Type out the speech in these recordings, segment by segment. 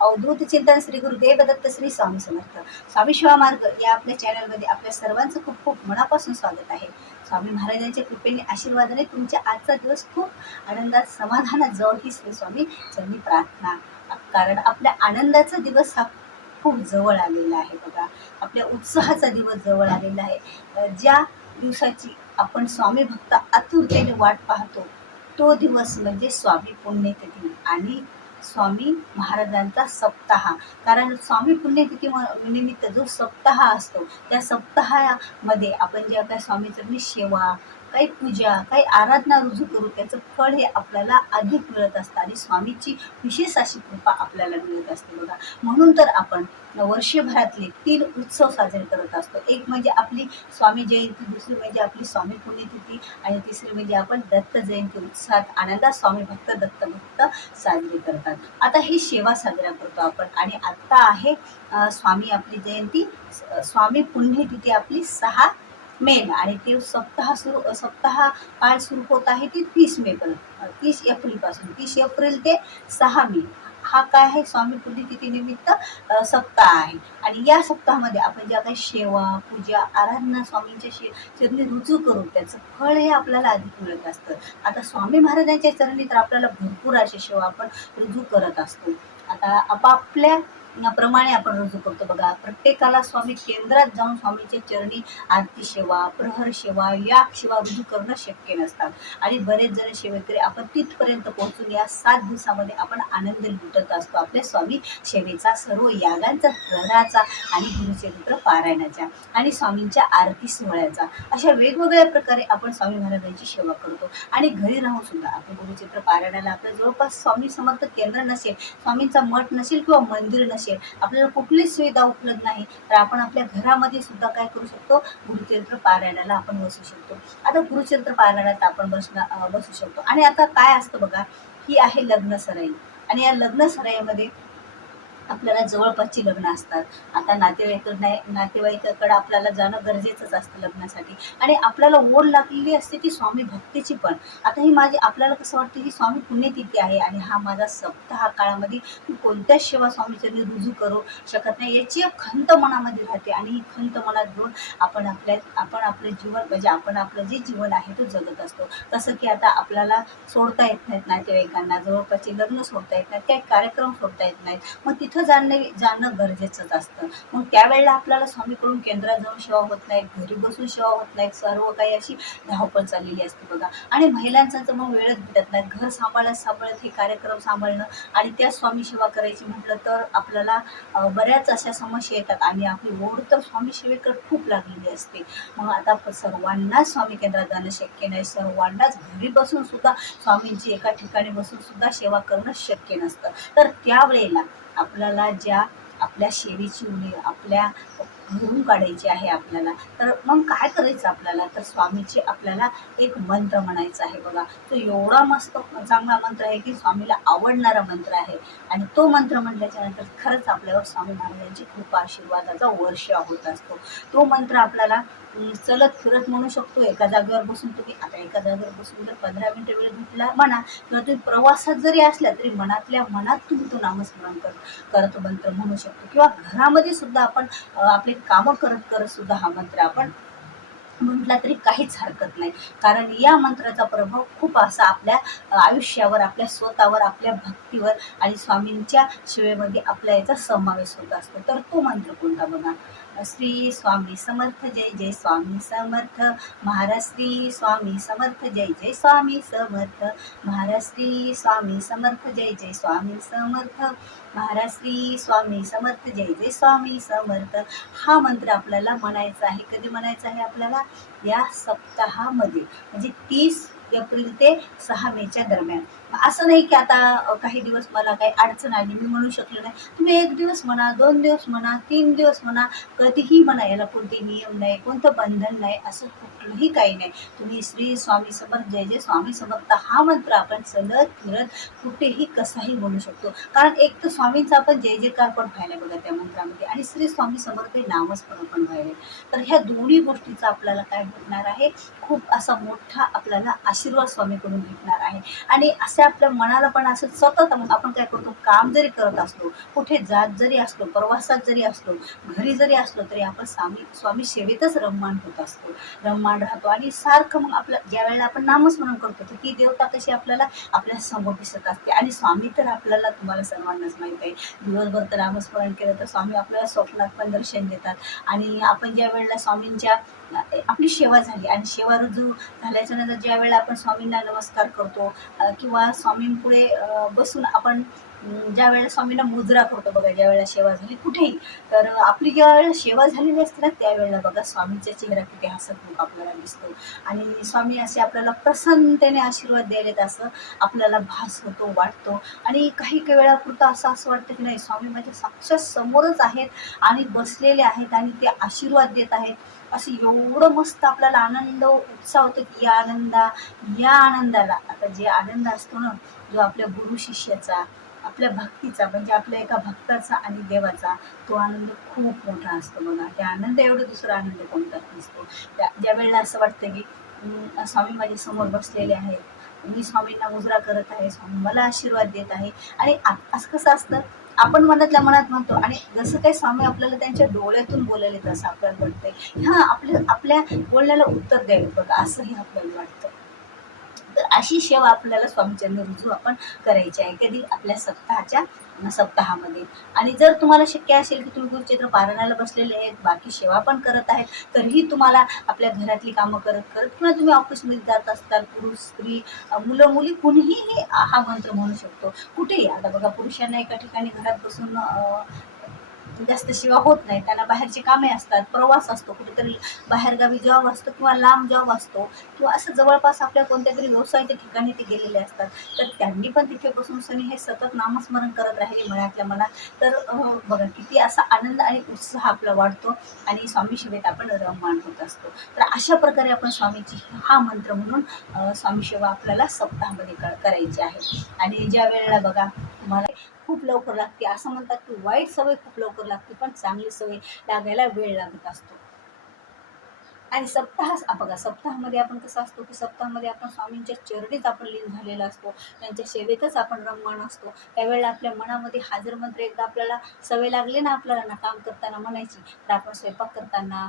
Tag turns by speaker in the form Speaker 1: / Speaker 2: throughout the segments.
Speaker 1: अवधूत चिंतन श्री गुरुदेव दत्त श्री स्वामी समर्थ. स्वामी शिवा मार्ग या आपल्या चॅनलमध्ये आपल्या सर्वांचं खूप खूप मनापासून स्वागत आहे. स्वामी महाराजांच्या कृपेने आशीर्वादाने तुमच्या आजचा दिवस खूप आनंदात समाधानात जाऊ ही श्री स्वामी चरणी प्रार्थना कारण आपल्या आनंदाचा दिवस हा खूप जवळ आलेला आहे बघा. आपल्या उत्साहाचा दिवस जवळ आलेला आहे. ज्या दिवसाची आपण स्वामी भक्त आतुरतेने वाट पाहतो तो दिवस म्हणजे स्वामी पुण्यतिथी. आणि स्वामी महाराजांचा सप्ताह. कारण स्वामी पुण्यतिथी निमित्त जो सप्ताह असतो त्या सप्ताहामध्ये आपण जे आपल्या स्वामीचरणी सेवा काही पूजा काही आराधना रुजू करू त्याचं फळ हे आपल्याला अधिक मिळत असतं. आणि स्वामीची विशेष अशी कृपा आपल्याला मिळत असते बघा. म्हणून तर आपण वर्षभरातले तीन उत्सव साजरे करत असतो. एक म्हणजे आपली स्वामी जयंती दुसरी म्हणजे आपली स्वामी पुण्यतिथी आणि तिसरी म्हणजे आपण दत्त जयंती उत्साहात आनंदात स्वामी भक्त दत्त भक्त साजरी करतात. आता ही सेवा साजरा करतो आपण आणि आत्ता आहे स्वामी आपली जयंती स्वामी पुण्यतिथी आपली सहा मेला आणि ते सप्ताह सुरू सप्ताह काळ सुरू होत आहे ती तीस मे पर्यंत तीस एप्रिलपासून तीस एप्रिल ते सहा मे. हा काय आहे? स्वामी पुण्यतिथी निमित्त सप्ताह आहे. आणि या सप्ताहामध्ये आपण ज्या काही सेवा पूजा आराधना स्वामींच्या शे चरणी रुजू करू त्याचं फळ हे आपल्याला अधिक मिळत असतं. आता स्वामी महाराजांच्या चरणी तर आपल्याला भरपूर अशा सेवा आपण रुजू करत असतो. आता आपापल्या प्रमाणे आपण रुजू करतो. बघा प्रत्येकाला स्वामी केंद्रात जाऊन स्वामीच्या चरणी आरती सेवा प्रहर सेवा या सेवा रुजू करणं शक्य नसतात. आणि बरेच जण सेवेकरी आपण तिथपर्यंत पोहोचून या सात दिवसामध्ये आपण आनंद लुटत असतो आपल्या स्वामी सेवेचा सर्व यागांचा प्रहराचा आणि गुरुचरित्र पारायणाच्या आणि स्वामींच्या आरती सोहळ्याचा. अशा वेगवेगळ्या प्रकारे आपण स्वामी महाराजांची सेवा करतो. आणि घरी राहून सुद्धा आपण गुरुचित्र पारायणाला आपल्या जवळपास स्वामी समर्थ केंद्र नसेल स्वामींचा मठ नसेल किंवा मंदिर नसेल आपल्याला कुठलीच सुविधा उपलब्ध नाही. तर आपण आपल्या घरामध्ये सुद्धा काय करू शकतो? गुरुचरित्र पारायणाला आपण बसू शकतो. आता गुरुचरित्र पारायणात आपण बसणं बसू शकतो. आणि आता काय असतं बघा ही आहे लग्न सराई आणि या लग्न सराईमध्ये आपल्याला जवळपासची लग्न असतात. आता नातेवाईक नाही नातेवाईकाकडं आपल्याला जाणं गरजेचंच असतं लग्नासाठी. आणि आपल्याला ओढ लागलेली असते ती स्वामी भक्तीची पण. आता ही माझी आपल्याला कसं वाटतं ही स्वामी पुण्यतिथी आहे आणि हा माझा सप्ताह काळामध्ये मी कोणत्याच सेवा स्वामीचरणी रुजू करू शकत नाही. याची एक खंत मनामध्ये राहते आणि ही खंत मनात घेऊन आपण आपल्या आपण आपलं जीवन म्हणजे आपण आपलं जे जीवन आहे तो जगत असतो. कसं की आता आपल्याला सोडता येत नाहीत नातेवाईकांना. जवळपासचे लग्न सोडता येत नाहीत काही कार्यक्रम सोडता येत नाहीत. मग तिथं जाणं जाणं गरजेचंच असतं. मग त्यावेळेला आपल्याला स्वामीकडून केंद्रात जाऊन सेवा होत नाही घरी बसून सेवा होत नाहीत सर्व काही अशी धावपळ चाललेली असते बघा. आणि महिलांचा तर मग वेळच भेटत नाही. घर सांभाळत सांभाळत हे कार्यक्रम सांभाळणं आणि त्या स्वामी सेवा करायची म्हटलं तर आपल्याला बऱ्याच अशा समस्या येतात. आणि आपली ओढ तर स्वामी सेवेकडे खूप लागलेली असते. मग आता सर्वांनाच स्वामी केंद्रात जाणं शक्य नाही. सर्वांनाच घरी बसून सुद्धा स्वामींची एका ठिकाणी बसून सुद्धा सेवा करणं शक्य नसतं. तर त्यावेळेला आपल्याला ज्या आपल्या सेवेची उणीव आपल्या भरून काढायची आहे आपल्याला. तर मग काय करायचं आपल्याला? तर स्वामीचे आपल्याला एक मंत्र म्हणायचा आहे बघा. तो एवढा मस्त चांगला मंत्र आहे की स्वामीला आवडणारा मंत्र आहे. आणि तो मंत्र म्हटल्याच्या नंतर खरंच आपल्यावर स्वामी महाराजांची कृपा आशीर्वादाचा वर्ष होत असतो. तो मंत्र आपल्याला चलत फिरत म्हणू शकतो. एका जागेवर बसून तुम्ही आता एका जागेवर बसून जर पंधरा मिनिटं वेळ घेतला म्हणा किंवा तुम्ही प्रवासात जरी असल्या तरी मनातल्या मनात तुम्ही तो नामस्मरण कर करत मंत्र म्हणू शकतो. किंवा घरामध्ये सुद्धा आपण आपले कामं करत करत सुद्धा हा मंत्र आपण म्हटला तरी काहीच हरकत नाही. कारण या मंत्राचा प्रभाव खूप असा आपल्या आयुष्यावर आपल्या स्वतःवर आपल्या भक्तीवर आणि स्वामींच्या सेवेमध्ये आपल्या याचा समावेश होत असतो. तर तो मंत्र कोणता बघा? श्री स्वामी समर्थ जय जय स्वामी समर्थ. महाराज श्री स्वामी समर्थ जय जय स्वामी समर्थ. महाराज श्री स्वामी समर्थ जय जय स्वामी समर्थ. महाराज श्री स्वामी समर्थ जय जय स्वामी समर्थ. हा मंत्र आपल्याला म्हणायचा आहे. कधी म्हणायचा आहे आपल्याला? या सप्ताहामध्ये. म्हणजे तीस एप्रिल ते सहा मेच्या दरम्यान. असं नाही की आता काही दिवस मला काही अडचण आली मी म्हणू शकलो नाही. तुम्ही एक दिवस म्हणा दोन दिवस म्हणा तीन दिवस म्हणा कधीही म्हणा याला कोणते नियम नाही कोणतं बंधन नाही असं कुठलंही काही नाही. तुम्ही श्री स्वामी समर्थ जय जय स्वामी समर्थ हा मंत्र आपण चलत फिरत कुठेही कसाही म्हणू शकतो. कारण एक तर स्वामींचा आपण जय जयकार पण व्हायला बघा त्या मंत्रामध्ये आणि श्री स्वामी समर्थ हे नामस्मरण पण व्हायला. तर ह्या दोन्ही गोष्टीचा आपल्याला काय भेटणार आहे? खूप असा मोठा आपल्याला आशीर्वाद स्वामीकडून भेटणार आहे. आणि असं असे आपल्या मनाला पण असं सतत मग आपण काय करतो काम जरी करत असलो कुठे जात जरी असलो प्रवासात जरी असलो घरी जरी असलो तरी आपण स्वामी स्वामी सेवेतच रममाण होत असतो. रममाण राहतो आणि सारखं मग आपलं ज्या वेळेला आपण नामस्मरण करतो तर ती देवता कशी आपल्याला आपल्यासमोर दिसत असते. आणि स्वामी तर आपल्याला तुम्हाला सर्वांनाच माहीत आहे. दिवसभर तर नामस्मरण केलं तर स्वामी आपल्याला स्वप्नात पण दर्शन देतात. आणि आपण ज्या वेळेला स्वामींच्या आपली सेवा झाली. आणि सेवा रुजू झाल्याच्यानंतर ज्या वेळेला आपण स्वामींना नमस्कार करतो किंवा स्वामींपुढे बसून आपण ज्या वेळेला स्वामींना मुजरा करतो बघा ज्या वेळेला सेवा झाली कुठेही तर आपली ज्या वेळेला सेवा झालेली असते ना त्यावेळेला बघा स्वामीचा चेहरा किती हसतमुख आपल्याला दिसतो. आणि स्वामी असे आपल्याला प्रसन्नतेने आशीर्वाद द्यायलेत असं आपल्याला भास होतो वाटतो. आणि काही काही वेळापुरतं असं असं वाटतं की नाही स्वामी माझ्या साक्षात समोरच आहेत आणि बसलेले आहेत आणि ते आशीर्वाद देत आहेत. असं एवढं मस्त आपल्याला आनंद उत्साह होतो की या आनंदा या आनंदाला. आता जे आनंद असतो ना जो आपल्या गुरु शिष्याचा आपल्या भक्तीचा म्हणजे आपल्या एका भक्ताचा आणि देवाचा तो आनंद खूप मोठा असतो बघा. त्या आनंद एवढं दुसरा आनंद कोणताच नसतो. त्या ज्या वेळेला असं वाटतं की स्वामी माझ्यासमोर बसलेले आहेत. मी स्वामींना मुजरा करत आहे स्वामी मला आशीर्वाद देत आहे. आणि असं कसं असतं आपण मनातल्या मनात म्हणतो आणि जसं काही स्वामी आपल्याला त्यांच्या डोळ्यातून बोलायले तसं आपल्याला वाटतंय हा आपल्या आपल्या बोलण्याला उत्तर द्यायला बघा असंही आपल्याला वाटतं. तर अशी सेवा आपल्याला स्वामीचंद्र रुजू आपण करायची आहे कधी आपल्या सप्ताहाच्या सप्ताहामध्ये. आणि जर तुम्हाला शक्य असेल की तुम्ही गुरुचित्र पारायणाला बसलेले आहेत बाकी सेवा पण करत आहेत तरीही तुम्हाला आपल्या घरातली कामं करत करत किंवा तुम्ही ऑफिसमध्ये जात असताल पुरुष स्त्री मुलं मुली कुणीही हा मंत्र म्हणू शकतो. कुठेही. आता बघा पुरुषांना एका ठिकाणी घरात बसून जास्त शिवा होत नाही त्यांना बाहेरचे कामे असतात प्रवास असतो कुठेतरी बाहेरगावी जॉब असतो किंवा लांब जॉब असतो किंवा असं जवळपास आपल्या कोणत्या तरी व्यवसायाच्या ठिकाणी ते गेलेले असतात. तर त्यांनी पण तिथे बसून सनी हे सतत नामस्मरण करत राहिले मनातल्या मनात. तर बघा किती असा आनंद आणि उत्साह आपला वाढतो आणि स्वामी शिवेत आपण रममाण होत असतो. तर अशा प्रकारे आपण स्वामीची हा मंत्र म्हणून स्वामी सेवा आपल्याला सप्ताहामध्ये करायची आहे. आणि ज्या वेळेला बघा तुम्हाला खूप लवकर लागते. असं म्हणतात की वाईट सवय खूप लवकर लागते पण चांगली सवय लागायला वेळ लागत असतो. आणि सप्ताह बघा सप्ताहामध्ये आपण कसं असतो की सप्ताहामध्ये आपण स्वामींच्या चरणीत आपण लीन झालेला असतो त्यांच्या सेवेतच आपण रममाण असतो. त्यावेळेला आपल्या मनामध्ये हाजर मंत्र एकदा आपल्याला सवय लागली ना आपल्याला ना काम करताना म्हणायची तर आपण स्वयंपाक करताना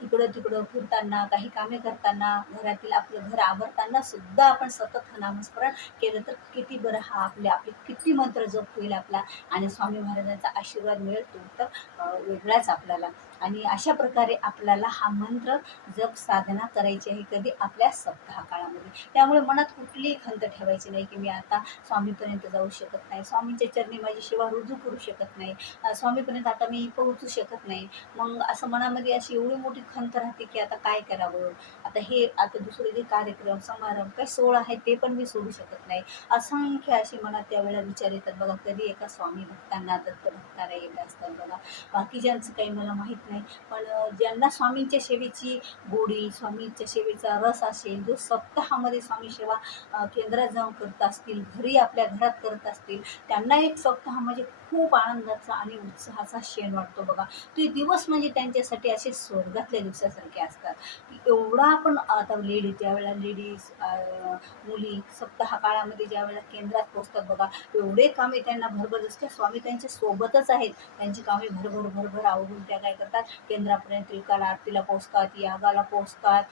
Speaker 1: इकडं तिकडं फिरताना काही कामे करताना घरातील आपलं घर आवरताना सुद्धा आपण सतत नामस्मरण केलं तर किती बरं हा आपल्या आपले किती मंत्र जप होईल आपला. आणि स्वामी महाराजांचा आशीर्वाद मिळेल तो तर वेगळाच आपल्याला. आणि अशा प्रकारे आपल्याला हा मंत्र जप साधना करायची आहे कधी आपल्या सप्ताह काळामध्ये त्यामुळे मनात कुठलीही खंत ठेवायची नाही की मी आता स्वामीपर्यंत जाऊ शकत नाही. स्वामींच्या चरणी माझी सेवा रुजू करू शकत नाही. स्वामीपर्यंत आता मी पोहोचू शकत नाही. मग असं मनामध्ये अशी एवढी मोठी खंत राहते की आता काय करावं? आता हे आता दुसरे जे कार्यक्रम समारंभ काय सोहळा आहे ते पण मी सोडू शकत नाही. असंख्य असे मनात त्यावेळेला विचार येतात बघा कधी एका स्वामी भक्तांना दत्त भक्ताला येत असतात बघा. बाकीच्यांचं काही मला माहीत नाही. पण ज्यांना स्वामींच्या सेवेची गोडी स्वामींच्या सेवेचा रस असेल जो सप्ताहामध्ये स्वामी सेवा केंद्रात जाऊन करत असतील घरी आपल्या घरात करत असतील त्यांना एक सप्ताह म्हणजे खूप आनंदाचा आणि उत्साहाचा क्षण वाटतो बघा. ते दिवस म्हणजे त्यांच्यासाठी असे स्वर्गातल्या दिवसासारखे असतात. एवढा आपण आता लेडीज ज्यावेळेला लेडीज मुली सप्ताह काळामध्ये ज्यावेळेला केंद्रात पोहोचतात बघा एवढे कामे त्यांना भरभर असते स्वामी त्यांच्या सोबतच आहेत. त्यांची कामे भरभर भरभर आवडून त्या काय करतात? केंद्रापर्यंत त्रिकाल आरतीला पोहोचतात यागाला पोचतात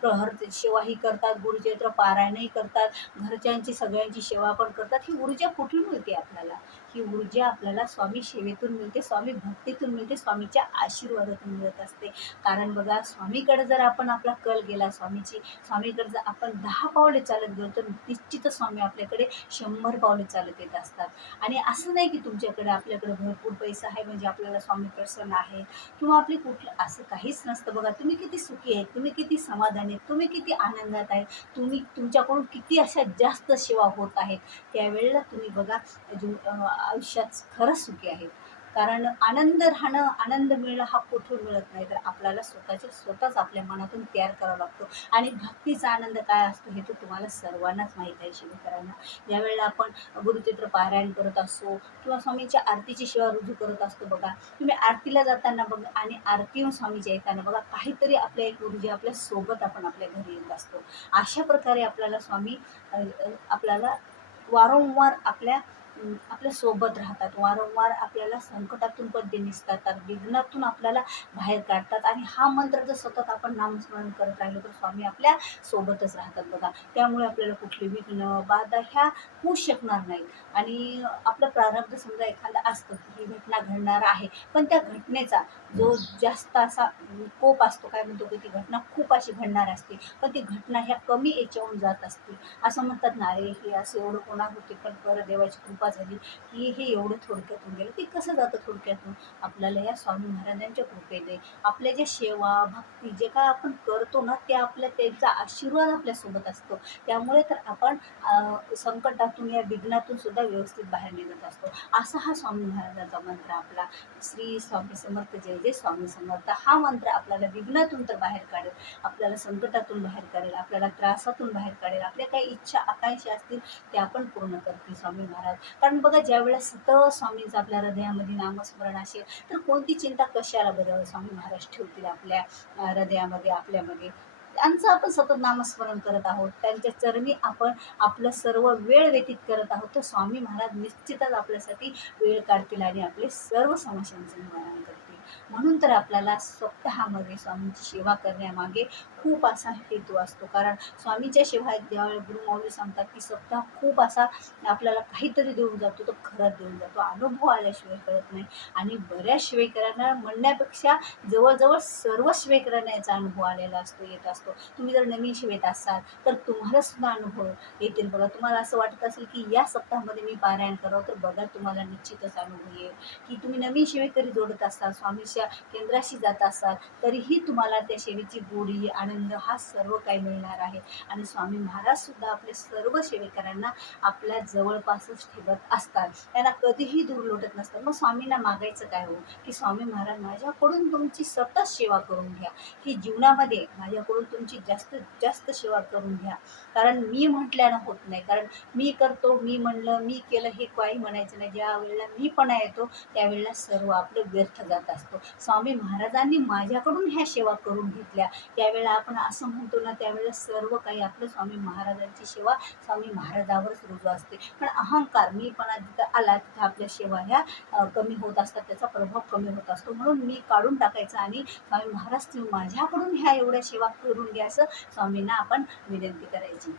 Speaker 1: प्रहर सेवाही करतात गुरुचैत्र पारायणही करतात घरच्यांची सगळ्यांची सेवा पण करतात. ही ऊर्जा कुठून मिळते आपल्याला? ही ऊर्जा आपल्याला स्वामी सेवेतून मिळते स्वामी भक्तीतून मिळते स्वामीच्या आशीर्वादातून मिळत असते. कारण बघा स्वामीकडे जर आपण आपला कल गेला स्वामीची स्वामीकडे जर आपण दहा पावले चालत गेलो तर निश्चितच स्वामी आपल्याकडे शंभर पावले चालत येत असतात. आणि असं नाही की तुमच्याकडे आपल्याकडे भरपूर पैसा आहे म्हणजे आपल्याला स्वामी प्रसन्न आहे किंवा आपली कुठलं असं काहीच नसतं. बघा तुम्ही किती सुखी आहेत तुम्ही किती समाधानी आहेत तुम्ही किती आनंदात आहेत तुम्ही तुमच्याकडून किती अशा जास्त सेवा होत आहेत त्यावेळेला तुम्ही बघा अजून आयुष्यात खरंच सुखी आहेत. कारण आनंद राहणं आनंद मिळणं हा कुठून मिळत नाही? तर आपल्याला स्वतःच्या स्वतःच आपल्या मनातून तयार करावा लागतो. आणि भक्तीचा आनंद काय असतो हे तर तुम्हाला सर्वांनाच माहीत आहे शिवकरांना. ज्यावेळेला आपण गुरुचित्र पारायण करत असतो किंवा स्वामींच्या आरतीची सेवा रुजू करत असतो बघा तुम्ही आरतीला जाताना बघा आणि आरतीहून स्वामीच्या येताना बघा काहीतरी आपल्या एक गुरुजी आपल्यासोबत आपण आपल्या घरी येत असतो. अशा प्रकारे आपल्याला स्वामी आपल्याला वारंवार आपल्या आपल्यासोबत राहतात. वारंवार आपल्याला संकटातून पण ते निसतात विघ्नातून आपल्याला बाहेर काढतात. आणि हा मंत्र जर सतत आपण नामस्मरण करत राहिलो तर स्वामी आपल्या सोबतच राहतात बघा. त्यामुळे आपल्याला कुठली विघ्न बाधा ह्या होऊ शकणार नाहीत. आणि आपलं प्रारब्ध समजा एखादा असतं की ही घटना घडणार आहे पण त्या घटनेचा जो जास्त असा कोप असतो काय म्हणतो की ती घटना खूप अशी घडणार असते. पण ती घटना ह्या कमी याच्याहून जात असते. असं म्हणतात ना अरे हे असं एवढं कोणा होते पण बरं देवाची कृपा झाली. की हे एवढं थोडक्यातून गेलं. ते कसं जातं थोडक्यातून? आपल्याला या स्वामी महाराजांच्या कृपेने आपल्या ज्या सेवा भक्ती जे काय आपण करतो ना ते आपल्या त्यांचा आशीर्वाद आपल्यासोबत असतो. त्यामुळे तर आपण संकटातून या विघ्नातून सुद्धा व्यवस्थित बाहेर निघत असतो. असा हा स्वामी महाराजांचा मंत्र आपला. श्री स्वामी समर्थ जय ते स्वामी समर्थ. हा मंत्र आपल्याला विघ्नातून तर बाहेर काढेल. आपल्याला संकटातून बाहेर काढेल आपल्याला त्रासातून बाहेर काढेल. आपल्या काही इच्छा आकांक्षा असतील त्या आपण पूर्ण करतील स्वामी महाराज. कारण बघा ज्या वेळेला सतत स्वामींचं आपल्या हृदयामध्ये नामस्मरण असेल तर कोणती चिंता कशाला बरं स्वामी महाराज ठेवतील आपल्या हृदयामध्ये आपल्यामध्ये. त्यांचं आपण सतत नामस्मरण करत आहोत. त्यांच्या चरणी आपण आपलं सर्व वेळ व्यतीत करत आहोत. तर स्वामी महाराज निश्चितच आपल्यासाठी वेळ काढतील आणि आपले सर्व समस्यांचं निवारण करतील. म्हणून तर आपल्याला स्वतःमध्ये स्वामींची सेवा करण्यामागे खूप असा हेतू असतो. कारण स्वामीच्या सेवा ज्यावेळेला गुरुमाऊली सांगतात की सप्ताह खूप असा आपल्याला काहीतरी देऊन जातो तो खरंच देऊन जातो. अनुभव आल्याशिवाय कळत नाही. आणि बऱ्याच शिवेकरांना म्हणण्यापेक्षा जवळजवळ सर्व शिवेकरांचा अनुभव आलेला असतो येत असतो. तुम्ही जर नवीन शिवेत असाल तर तुम्हाला सुद्धा अनुभव येतील बघा. तुम्हाला असं वाटत असेल की या सप्ताहामध्ये मी पारायण करावं तर बघा तुम्हाला निश्चितच अनुभव येईल. की तुम्ही नवीन शिवेकरी जोडत असाल स्वामीच्या केंद्राशी जात असाल तरीही तुम्हाला त्या सेवेची गोडी आनंद हा सर्व काही मिळणार आहे. आणि स्वामी महाराज सुद्धा आपल्या सर्व सेवेकरांना आपल्या जवळपासच ठेवत असतात. त्यांना कधीही दूर लोटत नसतात. मग स्वामींना मागायचं काय हो? की स्वामी महाराज माझ्याकडून तुमची सतत सेवा करून घ्या. ही जीवनामध्ये माझ्याकडून तुमची जास्त जास्त सेवा करून घ्या. कारण मी म्हटल्यानं होत नाही. कारण मी करतो मी म्हणलं मी केलं हे काही म्हणायचं नाही. ज्या वेळेला मीपणा येतो त्यावेळेला सर्व आपलं व्यर्थ जात असतो. स्वामी महाराजांनी माझ्याकडून ह्या सेवा करून घेतल्या. त्यावेळेला आपण असं म्हणतो ना त्यावेळेला सर्व काही आपलं स्वामी महाराजांची सेवा स्वामी महाराजावरच रुजू असते. पण अहंकार मी पण जिथं आला तिथं आपल्या सेवा ह्या कमी होत असतात त्याचा प्रभाव कमी होत असतो. म्हणून मी काढून टाकायचा आणि स्वामी महाराज तुम्ही माझ्याकडून ह्या एवढ्या सेवा करून घ्या असं स्वामींना आपण विनंती करायची.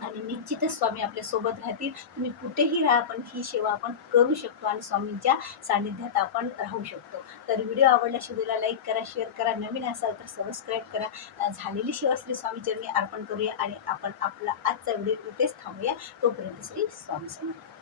Speaker 1: आणि निश्चितच स्वामी आपल्यासोबत राहतील. तुम्ही कुठेही राहा पण ही सेवा आपण करू शकतो आणि स्वामींच्या सानिध्यात आपण राहू शकतो. तर व्हिडिओ आवडल्यास व्हिडिओला लाईक करा शेअर करा नवीन असाल तर सबस्क्राईब करा. झालेली सेवा श्री स्वामीचरणी अर्पण करूया आणि आपण आपला आजचा व्हिडिओ इथेच थांबूया. तोपर्यंत श्री स्वामी समर्थ.